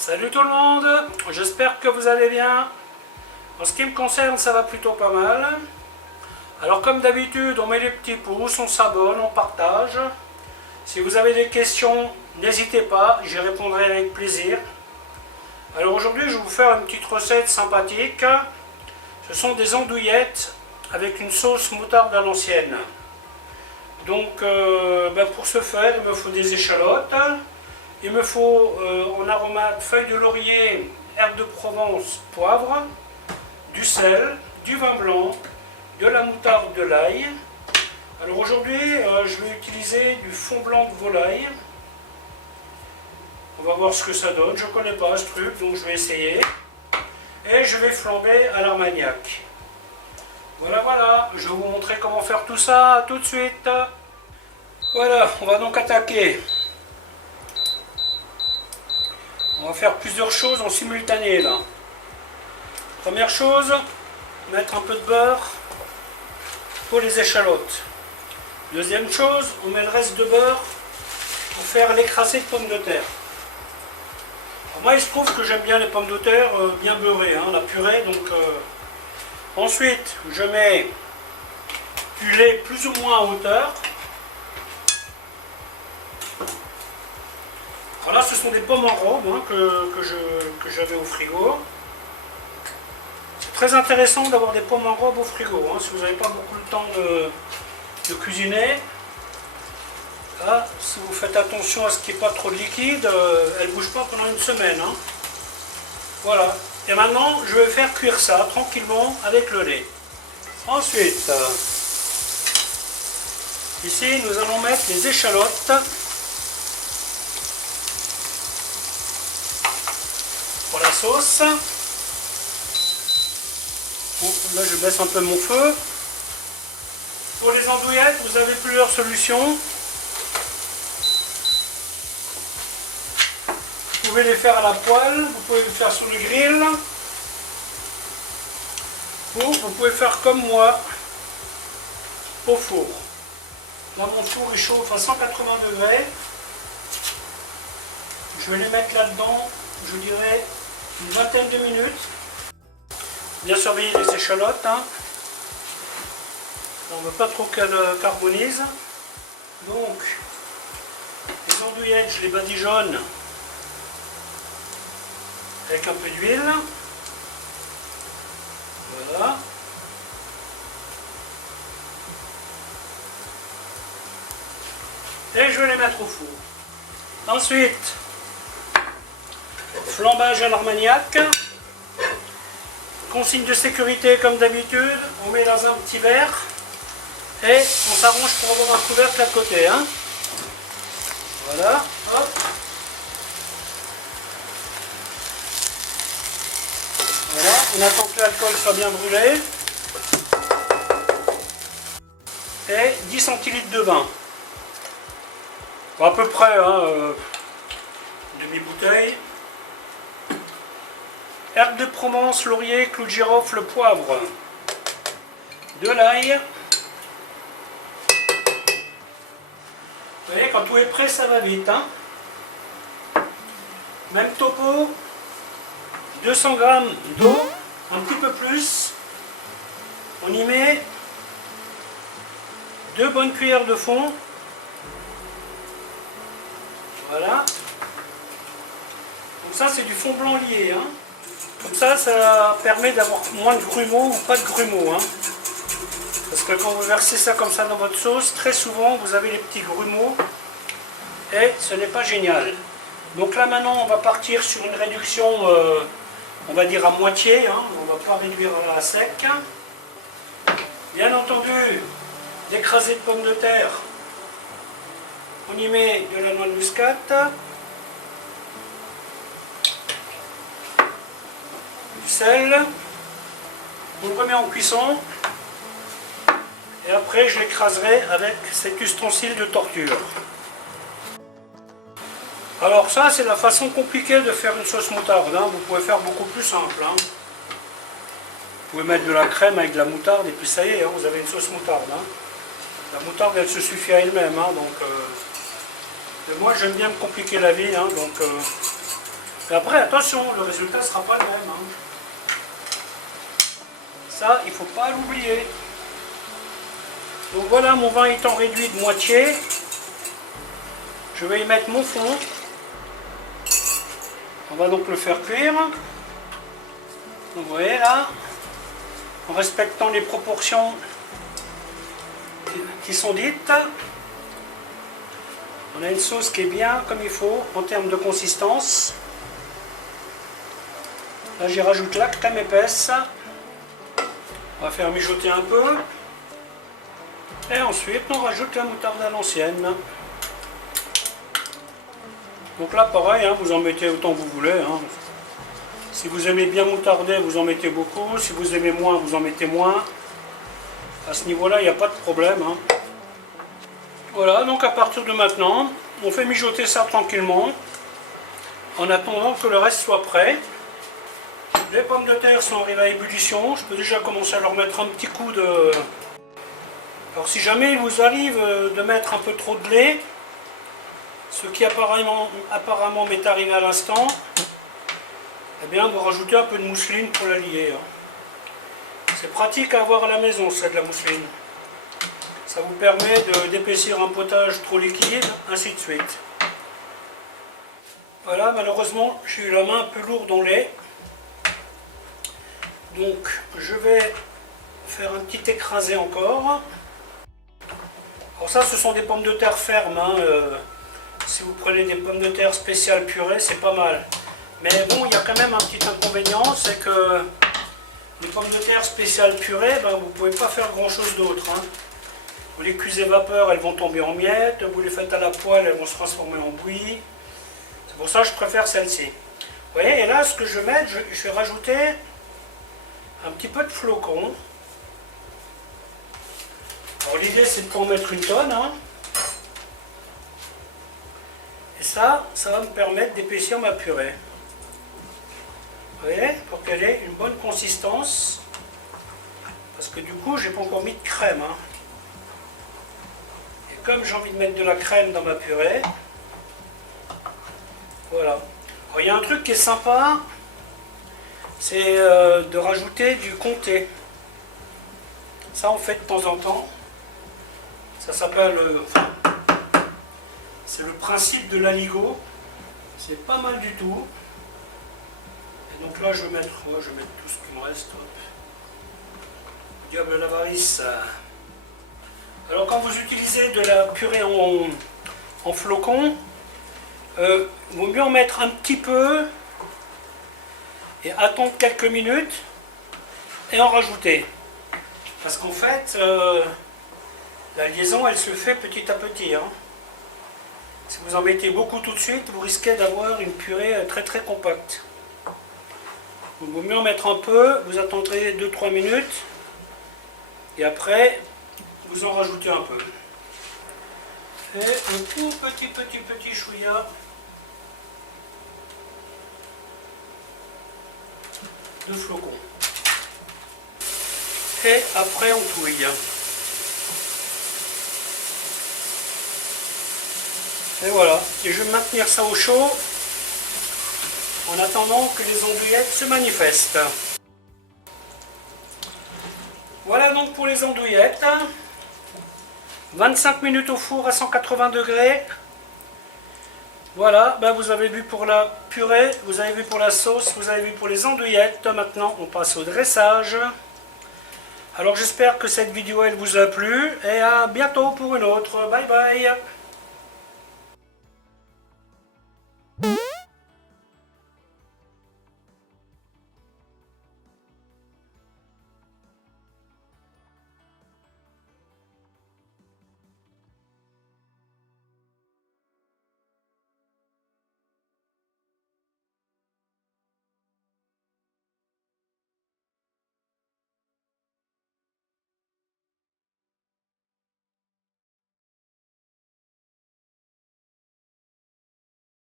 Salut tout le monde, j'espère que vous allez bien. En ce qui me concerne, ça va plutôt pas mal. Alors comme d'habitude, on met les petits pouces, on s'abonne, on partage. Si vous avez des questions, n'hésitez pas, j'y répondrai avec plaisir. Alors aujourd'hui, je vais vous faire une petite recette sympathique. Ce sont des andouillettes avec une sauce moutarde à l'ancienne. Donc pour ce faire, il me faut des échalotes. Il me faut en aromate feuilles de laurier, herbes de Provence, poivre, du sel, du vin blanc, de la moutarde, de l'ail. Alors aujourd'hui, je vais utiliser du fond blanc de volaille. On va voir ce que ça donne. Je ne connais pas ce truc, donc je vais essayer. Et je vais flamber à l'armagnac. Voilà, je vais vous montrer comment faire tout ça tout de suite. Voilà, on va donc attaquer. On va faire plusieurs choses en simultané là. Première chose, mettre un peu de beurre pour les échalotes. Deuxième chose, on met le reste de beurre pour faire l'écrasé de pommes de terre. Alors moi il se trouve que j'aime bien les pommes de terre bien beurrées, la purée. Donc, ensuite, je mets du lait plus ou moins à hauteur. Voilà, ce sont des pommes en robe que j'avais au frigo. C'est très intéressant d'avoir des pommes en robe au frigo, si vous n'avez pas beaucoup le temps de cuisiner. Là, si vous faites attention à ce qu'il n'y ait pas trop de liquide, elles ne bougent pas pendant une semaine. Voilà. Et maintenant, je vais faire cuire ça tranquillement avec le lait. Ensuite, ici, nous allons mettre les échalotes. Pour la sauce. Bon, là je baisse un peu mon feu. Pour les andouillettes, vous avez plusieurs solutions. Vous pouvez les faire à la poêle, vous pouvez les faire sur le grill. Ou vous pouvez faire comme moi, au four. Là mon four il chauffe à 180 degrés. Je vais les mettre là-dedans, je dirais une vingtaine de minutes. Bien surveiller les échalotes. On ne veut pas trop qu'elles carbonisent. Donc, les andouillettes, je les badigeonne avec un peu d'huile. Voilà. Et je vais les mettre au four. Ensuite, flambage à l'armagnac. Consigne de sécurité comme d'habitude, on met dans un petit verre et on s'arrange pour avoir un couvercle à côté. Voilà, hop. Voilà, on attend que l'alcool soit bien brûlé. Et 10 centilitres de vin. Bon, à peu près, demi-bouteille. Herbes de Provence, laurier, clou de girofle, poivre, de l'ail. Vous voyez, quand tout est prêt, ça va vite. Même topo, 200 g d'eau, un petit peu plus. On y met 2 bonnes cuillères de fond. Voilà. Donc ça, c'est du fond blanc lié. Comme ça permet d'avoir moins de grumeaux ou pas de grumeaux. Parce que quand vous versez ça comme ça dans votre sauce, très souvent vous avez les petits grumeaux et ce n'est pas génial. Donc là maintenant on va partir sur une réduction, on va dire à moitié, on ne va pas réduire à sec. Bien entendu, l'écrasé de pommes de terre, on y met de la noix de muscade. Sel, on le remet en cuisson et après je l'écraserai avec cet ustensile de torture. Alors ça c'est la façon compliquée de faire une sauce moutarde, vous pouvez faire beaucoup plus simple. Vous pouvez mettre de la crème avec de la moutarde et puis ça y est, vous avez une sauce moutarde. La moutarde elle se suffit à elle-même, mais moi j'aime bien me compliquer la vie, donc Et après, attention, le résultat ne sera pas le même. Hein. Ça, il ne faut pas l'oublier. Donc voilà, mon vin étant réduit de moitié, je vais y mettre mon fond. On va donc le faire cuire. Vous voyez là, en respectant les proportions qui sont dites. On a une sauce qui est bien comme il faut en termes de consistance. Là j'y rajoute la crème épaisse. On va faire mijoter un peu. Et ensuite on rajoute la moutarde à l'ancienne. Donc là pareil, hein, vous en mettez autant que vous voulez. Hein. Si vous aimez bien moutarder, vous en mettez beaucoup. Si vous aimez moins, vous en mettez moins. À ce niveau-là, il n'y a pas de problème. Hein. Voilà, donc à partir de maintenant, on fait mijoter ça tranquillement. En attendant que le reste soit prêt. Les pommes de terre sont arrivées à ébullition. Je peux déjà commencer à leur mettre un petit coup de... Alors si jamais il vous arrive de mettre un peu trop de lait, ce qui apparemment m'est arrivé à l'instant, eh bien vous rajoutez un peu de mousseline pour la lier. C'est pratique à avoir à la maison, ça, de la mousseline. Ça vous permet d'épaissir un potage trop liquide, ainsi de suite. Voilà, malheureusement, j'ai eu la main un peu lourde en lait. Donc, je vais faire un petit écrasé encore. Alors ça, ce sont des pommes de terre fermes. Hein. Si vous prenez des pommes de terre spéciales purées, c'est pas mal. Mais bon, il y a quand même un petit inconvénient, c'est que les pommes de terre spéciales purées, ben, vous ne pouvez pas faire grand chose d'autre. Hein. Vous les cuisez vapeur, elles vont tomber en miettes. Vous les faites à la poêle, elles vont se transformer en bouillie. C'est pour ça que je préfère celle-ci. Vous voyez, et là, ce que je vais mettre, je vais rajouter un petit peu de flocons. Alors l'idée, c'est de pas en mettre une tonne. Hein. Et ça va me permettre d'épaissir ma purée. Vous voyez, pour qu'elle ait une bonne consistance. Parce que du coup, j'ai pas encore mis de crème. Hein. Et comme j'ai envie de mettre de la crème dans ma purée, voilà. Alors il y a un truc qui est sympa, c'est de rajouter du comté. Ça on fait de temps en temps. Ça s'appelle... c'est le principe de l'aligot. C'est pas mal du tout. Donc là, je vais mettre tout ce qui me reste. Diable l'avarice. Alors quand vous utilisez de la purée en flocons, il vaut mieux en mettre un petit peu et attendre quelques minutes et en rajouter. Parce qu'en fait, la liaison, elle se fait petit à petit. Hein. Si vous en mettez beaucoup tout de suite, vous risquez d'avoir une purée très très compacte. Il vaut mieux en mettre un peu, vous attendrez 2-3 minutes et après vous en rajoutez un peu. Et un tout petit chouïa de flocons. Et après on touille. Et voilà, et je vais maintenir ça au chaud en attendant que les andouillettes se manifestent. Voilà donc pour les andouillettes. 25 minutes au four à 180 degrés. Voilà, ben vous avez vu pour la purée, vous avez vu pour la sauce, vous avez vu pour les andouillettes. Maintenant, on passe au dressage. Alors j'espère que cette vidéo elle vous a plu et à bientôt pour une autre. Bye bye.